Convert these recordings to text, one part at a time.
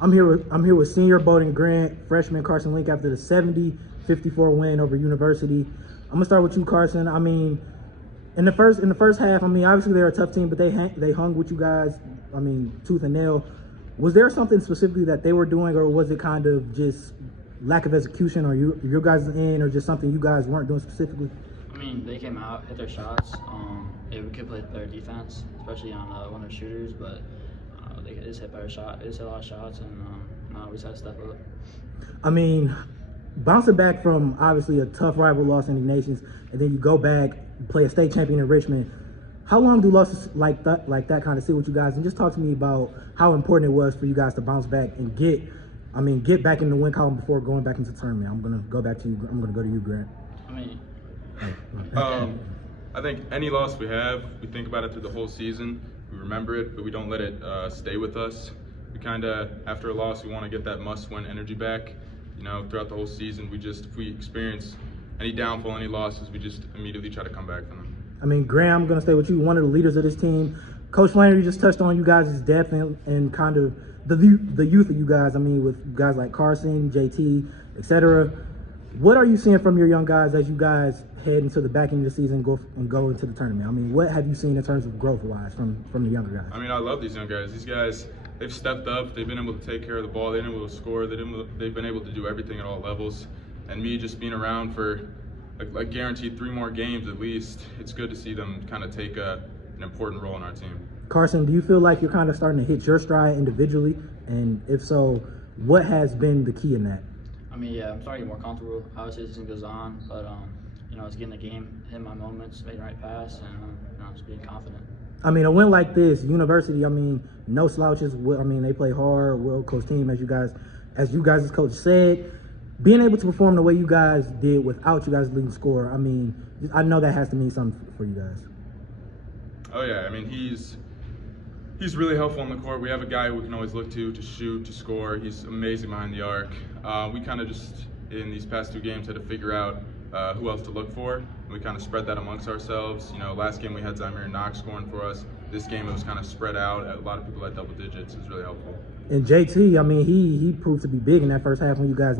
I'm here with senior Boden Grant, freshman Carson Link after the 70-54 win over University. I'm gonna start with you, Carson. I mean, in the first half, I mean, obviously they're a tough team, but they hung with you guys. I mean, tooth and nail. Was there something specifically that they were doing, or was it kind of just lack of execution, or your guys' end, or just something you guys weren't doing specifically? I mean, they came out, hit their shots. Yeah, we could play better defense, especially on one of their shooters, but they just hit better shot. They just hit a lot of shots, and we just had to step up. I mean, bouncing back from obviously a tough rival loss in the Nations, and then you go back, play a state champion in Richmond. How long do losses like that kind of sit with you guys? And just talk to me about how important it was for you guys to bounce back and get back in the win column before going back into the tournament. I'm gonna go back to you. I'm gonna go to you, Grant. I mean, I think any loss we have, we think about it through the whole season. We remember it, but we don't let it stay with us. We kind of, after a loss, we want to get that must-win energy back. You know, throughout the whole season, if we experience any downfall, any losses, we just immediately try to come back from them. I mean, Graham, I'm going to stay with you, one of the leaders of this team. Coach Flannery just touched on you guys' depth and kind of the youth of you guys. I mean, with guys like Carson, JT, etc. What are you seeing from your young guys as you guys head into the back end of the season and go into the tournament? I mean, what have you seen in terms of growth-wise from the younger guys? I mean, I love these young guys. These guys, they've stepped up. They've been able to take care of the ball. They've been able to score. They've been able to do everything at all levels. And me just being around for, like guaranteed 3 more games at least, it's good to see them kind of take an important role in our team. Carson, do you feel like you're kind of starting to hit your stride individually? And if so, what has been the key in that? I mean, yeah, I'm starting to get more comfortable. Obviously, the season goes on, but it's getting the game, hitting my moments, making the right pass, and just being confident. I mean, a win like this, University, I mean, no slouches. I mean, they play hard, well-coached team, as you guys' coach said. Being able to perform the way you guys did without you guys' leading scorer, I mean, I know that has to mean something for you guys. Oh yeah, I mean, he's really helpful on the court. We have a guy we can always look to shoot, to score. He's amazing behind the arc. We kind of just, in these past 2 games, had to figure out who else to look for. And we kind of spread that amongst ourselves. You know, last game we had Zymer Knox scoring for us. This game it was kind of spread out. A lot of people at double digits. It was really helpful. And JT, I mean, he proved to be big in that first half when you guys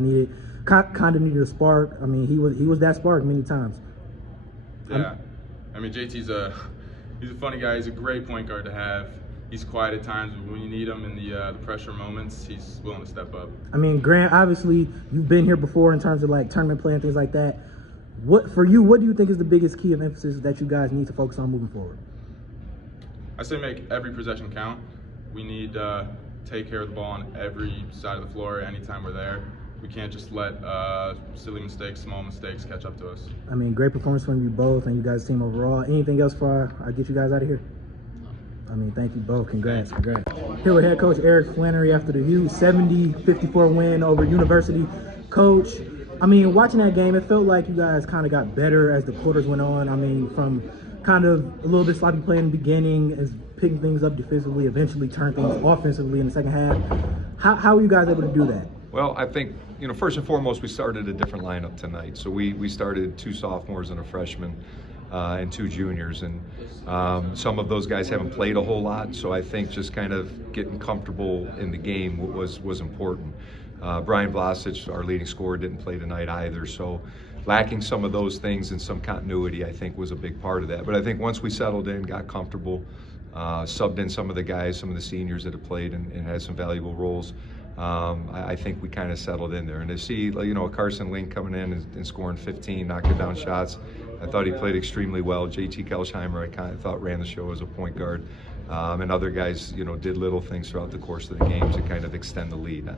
kind of needed a spark. I mean, he was that spark many times. Yeah, I mean, JT's he's a funny guy. He's a great point guard to have. He's quiet at times, but when you need him in the pressure moments, he's willing to step up. I mean, Grant, obviously you've been here before in terms of like tournament play and things like that. What do you think is the biggest key of emphasis that you guys need to focus on moving forward? I say make every possession count. We need to take care of the ball on every side of the floor anytime we're there. We can't just let silly mistakes, small mistakes catch up to us. I mean, great performance from you both and you guys' team overall. Anything else before I get you guys out of here? I mean, thank you both. Congrats. Here with head coach Eric Flannery after the 70-54 win over University. Coach, I mean, watching that game, it felt like you guys kind of got better as the quarters went on. I mean, from kind of a little bit sloppy play in the beginning, as picking things up defensively, eventually turn things offensively in the second half. How were you guys able to do that? Well, I think, first and foremost, we started a different lineup tonight. So we started 2 sophomores and a freshman. And 2 juniors, and some of those guys haven't played a whole lot, so I think just kind of getting comfortable in the game was important. Brian Vlasic, our leading scorer, didn't play tonight either, so lacking some of those things and some continuity, I think, was a big part of that. But I think once we settled in, got comfortable, subbed in some of the guys, some of the seniors that have played and had some valuable roles, I think we kind of settled in there. And to see, Carson Link coming in and scoring 15, knocking down shots, I thought he played extremely well. JT Kelsheimer, I kind of thought ran the show as a point guard. And other guys, did little things throughout the course of the game to kind of extend the lead.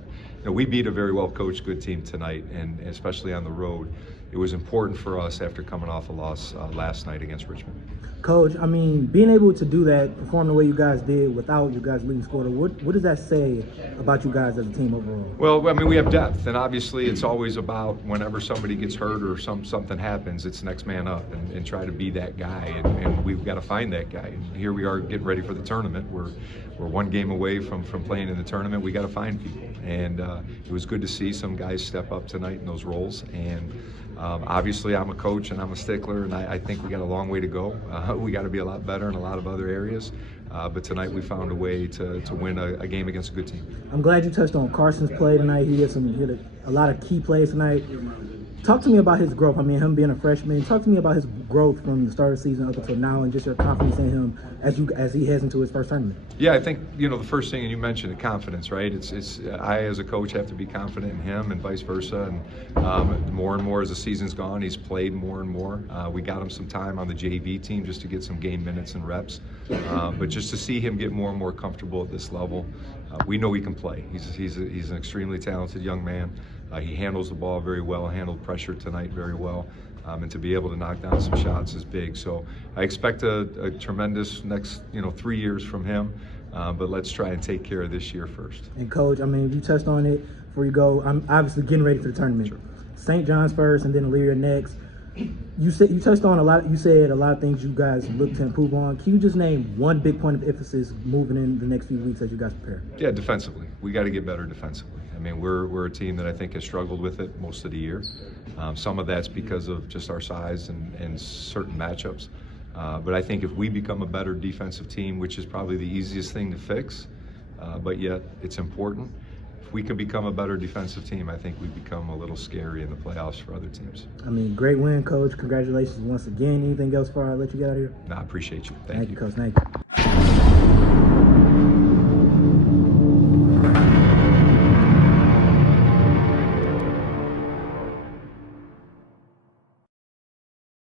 We beat a very well-coached, good team tonight, and especially on the road. It was important for us after coming off a loss last night against Richmond. Coach, I mean, being able to do that, perform the way you guys did without you guys leading scorer, what does that say about you guys as a team overall? Well, I mean, we have depth, and obviously it's always about whenever somebody gets hurt or something happens, it's next man up and try to be that guy, and we've got to find that guy. And here we are getting ready for the tournament. We're 1 game away from playing in the tournament. We got to find people, and it was good to see some guys step up tonight in those roles, and Obviously, I'm a coach and I'm a stickler, and I think we got a long way to go. We got to be a lot better in a lot of other areas. But tonight we found a way to win a game against a good team. I'm glad you touched on Carson's play tonight. He had a lot of key plays tonight. Talk to me about his growth. I mean, him being a freshman. Talk to me about his growth from the start of the season up until now, and just your confidence in him as he heads into his first tournament. Yeah, I think the first thing, and you mentioned it, confidence, right? It's I as a coach have to be confident in him, and vice versa. And more and more as the season's gone, he's played more and more. We got him some time on the JV team just to get some game minutes and reps. But just to see him get more and more comfortable at this level, we know he can play. He's an extremely talented young man. He handles the ball very well, handled pressure tonight very well, and to be able to knock down some shots is big. So I expect a tremendous next 3 years from him, but let's try and take care of this year first. And Coach, I mean, you touched on it before you go. I'm obviously getting ready for the tournament. Sure. St. John's first, and then Elyria next. You touched on a lot. You said a lot of things you guys look to improve on. Can you just name one big point of emphasis moving in the next few weeks as you guys prepare? Yeah, defensively, we got to get better defensively. I mean, we're a team that I think has struggled with it most of the year. Some of that's because of just our size and certain matchups. But I think if we become a better defensive team, which is probably the easiest thing to fix, but yet it's important. If we can become a better defensive team, I think we become a little scary in the playoffs for other teams. I mean, great win, Coach. Congratulations once again. Anything else before I let you get out of here? No, I appreciate you. Thank you, Coach. Thank you.